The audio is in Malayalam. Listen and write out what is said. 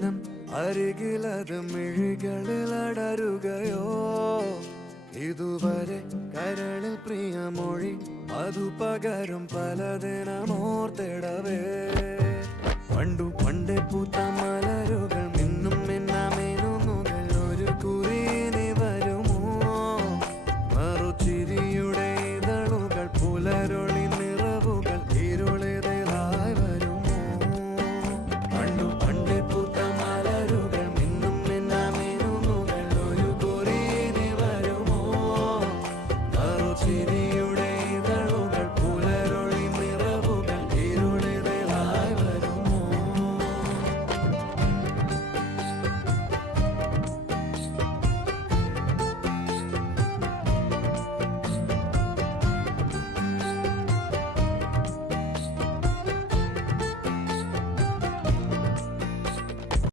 സ്വപ്നം അരികിലത് മിഴികളിൽ അടരുകയോ ഇതുവരെ കരളിൽ പ്രിയമൊഴി അതു പകരും പലതിനമോർത്തിടവേ പണ്ടു പണ്ടേ പൂത്ത മലരെ